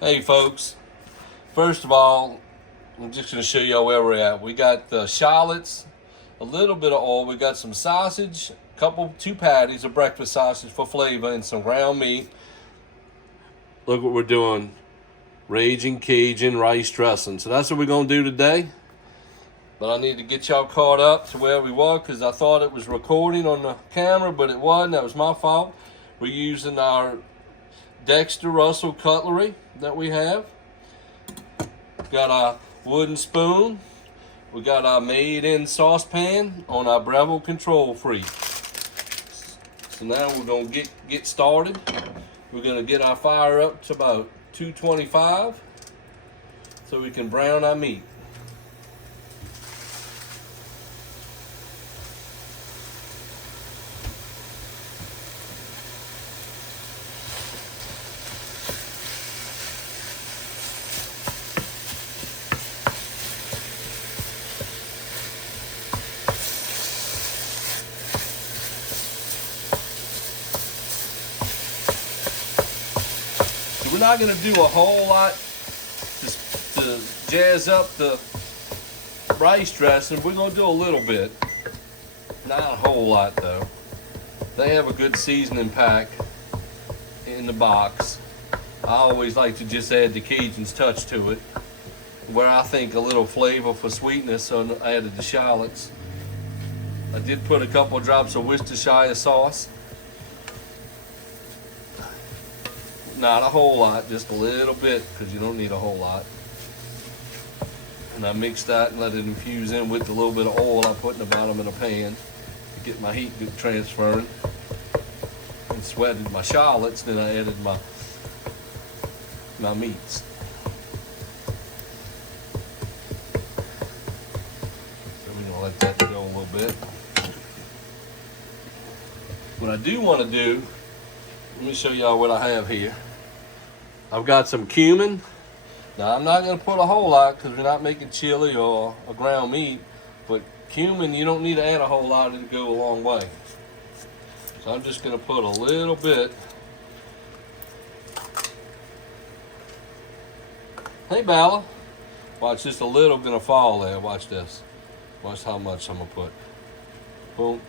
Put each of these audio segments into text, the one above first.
Hey folks, first of all, I'm just going to show y'all where we're at. We got the shallots, a little bit of oil. We got some sausage, two patties of breakfast sausage for flavor, and some ground meat. Look what we're doing. Ragin Cajun rice dressing. So that's what we're going to do today. But I need to get y'all caught up to where we were because I thought it was recording on the camera, but it wasn't. That was my fault. We're using our Dexter Russell cutlery that we have. Got our wooden spoon. We got our made-in saucepan on our Breville control free. So now we're gonna get started. We're gonna get our fire up to about 225 so we can brown our meat. We're not going to do a whole lot to jazz up the rice dressing. We're going to do a little bit. Not a whole lot though. They have a good seasoning pack in the box. I always like to just add the Cajun's touch to it. Where I think a little flavor for sweetness, so I added the shallots. I did put a couple of drops of Worcestershire sauce. Not a whole lot, just a little bit, because you don't need a whole lot. And I mix that and let it infuse in with the little bit of oil I put in the bottom of the pan to get my heat transferring. And sweated my shallots, then I added my meats. So we're gonna let that go a little bit. What I do want to do, let me show y'all what I have here. I've got some cumin. Now I'm not going to put a whole lot because we're not making chili or a ground meat, but cumin you don't need to add a whole lot, it'll go a long way. So I'm just going to put a little bit. Hey Bella, watch, just a little going to fall there. Watch this. Watch how much I'm going to put. Boom.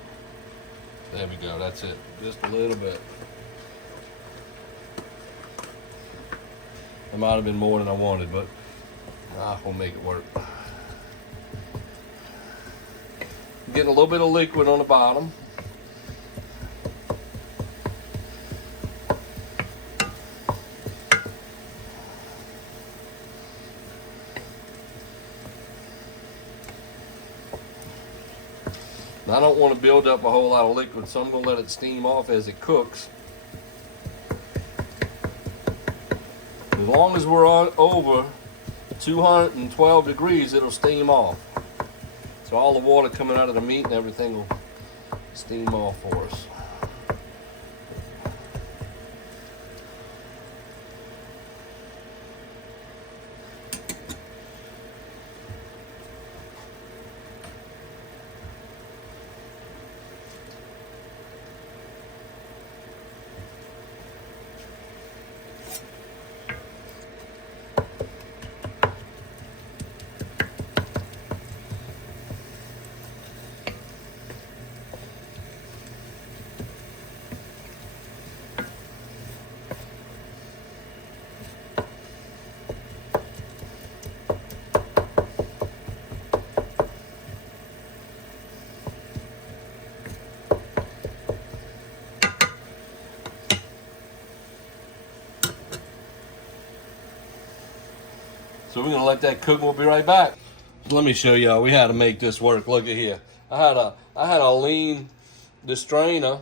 There we go, that's it. Just a little bit. It might have been more than I wanted, but we'll make it work. Getting a little bit of liquid on the bottom. Now, I don't want to build up a whole lot of liquid, so I'm going to let it steam off as it cooks. As long as we're over 212 degrees, it'll steam off. So all the water coming out of the meat and everything will steam off for us. So we're gonna let that cook. We'll be right back. Let me show y'all. We had to make this work. Look at here. I had to lean the strainer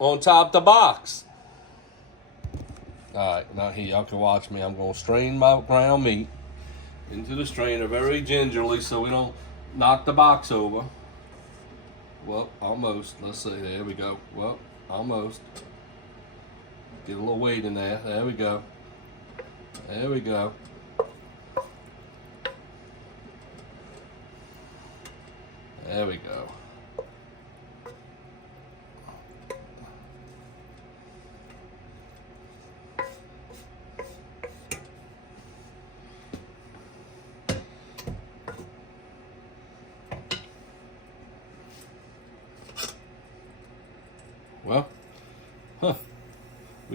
on top of the box. All right, now here y'all can watch me. I'm gonna strain my ground meat into the strainer very gingerly so we don't knock the box over. Well, almost. Let's see. There we go. Well, almost. Get a little weight in there. There we go. There we go. There we go.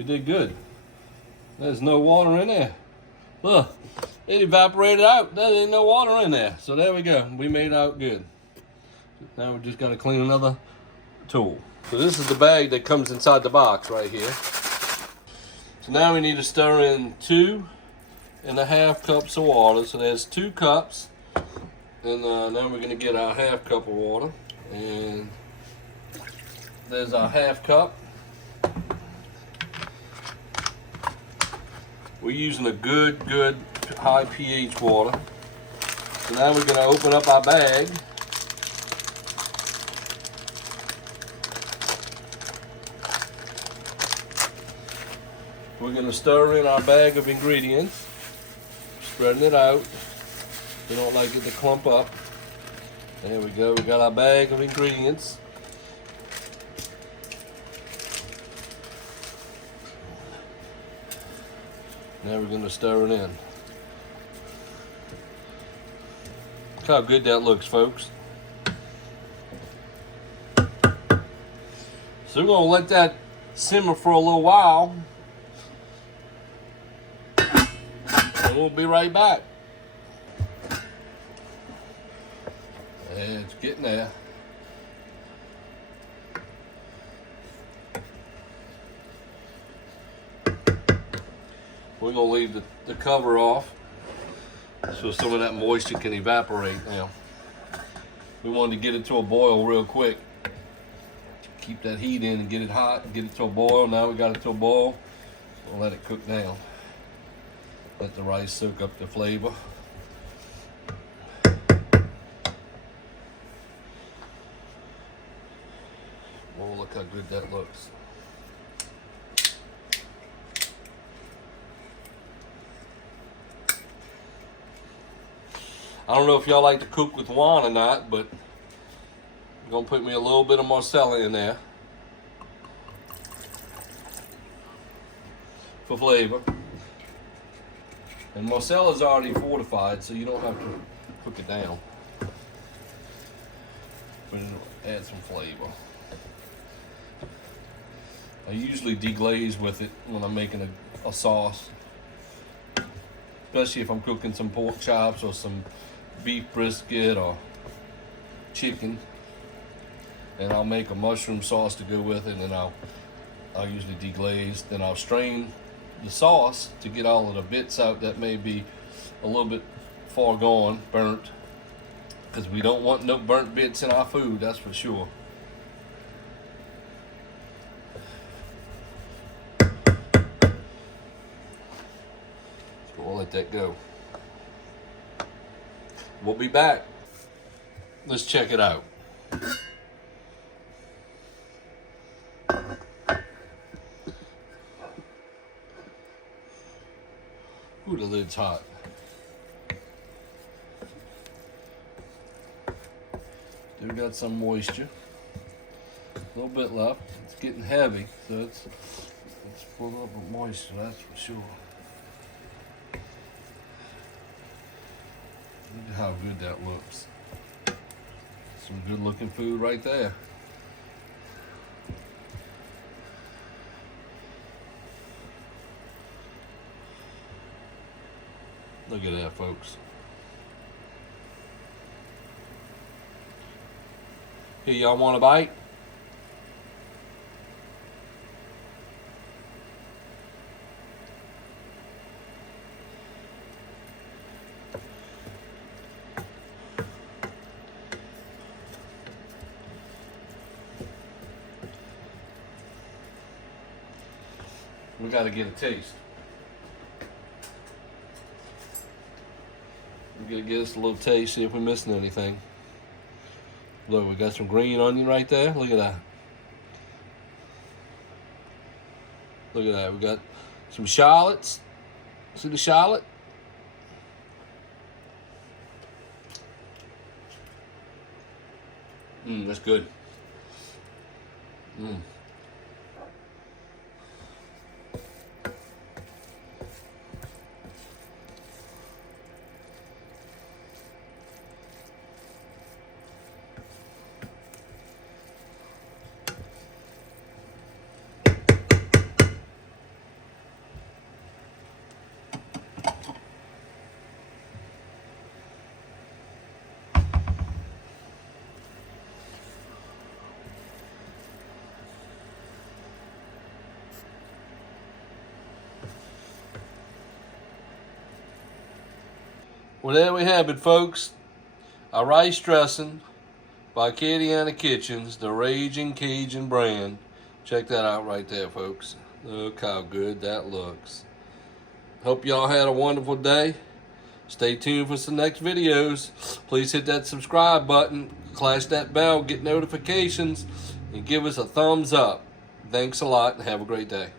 We did good. There's no water in there. Look, it evaporated out. There ain't no water in there. So there we go. We made out good. Now we just got to clean another tool. So this is the bag that comes inside the box right here. So now we need to stir in 2.5 cups of water. So there's 2 cups. And now we're going to get our 1/2 cup of water. And there's our 1/2 cup. We're using a good high pH water. So now we're going to open up our bag. We're going to stir in our bag of ingredients, spreading it out. We don't like it to clump up. There we go. We got our bag of ingredients. Now we're going to stir it in. Look how good that looks, folks. So we're going to let that simmer for a little while. And we'll be right back. And it's getting there. We're going to leave the cover off so some of that moisture can evaporate now. We wanted to get it to a boil real quick. Keep that heat in and get it hot and get it to a boil. Now we got it to a boil. We'll let it cook down. Let the rice soak up the flavor. Oh, look how good that looks. I don't know if y'all like to cook with wine or not, but I'm gonna put me a little bit of Marcella in there for flavor. And Marcella's already fortified, so you don't have to cook it down. But it'll add some flavor. I usually deglaze with it when I'm making a sauce. Especially if I'm cooking some pork chops or some beef brisket or chicken. And I'll make a mushroom sauce to go with it, and I'll usually deglaze. Then I'll strain the sauce to get all of the bits out that may be a little bit far gone, burnt. Because we don't want no burnt bits in our food, that's for sure. So we'll let that go. We'll be back. Let's check it out. Ooh, the lid's hot. Still got some moisture. A little bit left. It's getting heavy, so it's full up with moisture, that's for sure. Look at how good that looks. Some good looking food right there. Look at that, folks. Here, y'all want a bite? We got to get a taste. We're gonna get us a little taste, see if we're missing anything. Look, we got some green onion right there. Look at that. Look at that. We got some shallots. See the shallot? That's good. Well, there we have it, folks. A rice dressing by Acadiana Kitchens, the Ragin Cajun brand. Check that out right there, folks. Look how good that looks. Hope y'all had a wonderful day. Stay tuned for some next videos. Please hit that subscribe button, clash that bell, get notifications, and give us a thumbs up. Thanks a lot and have a great day.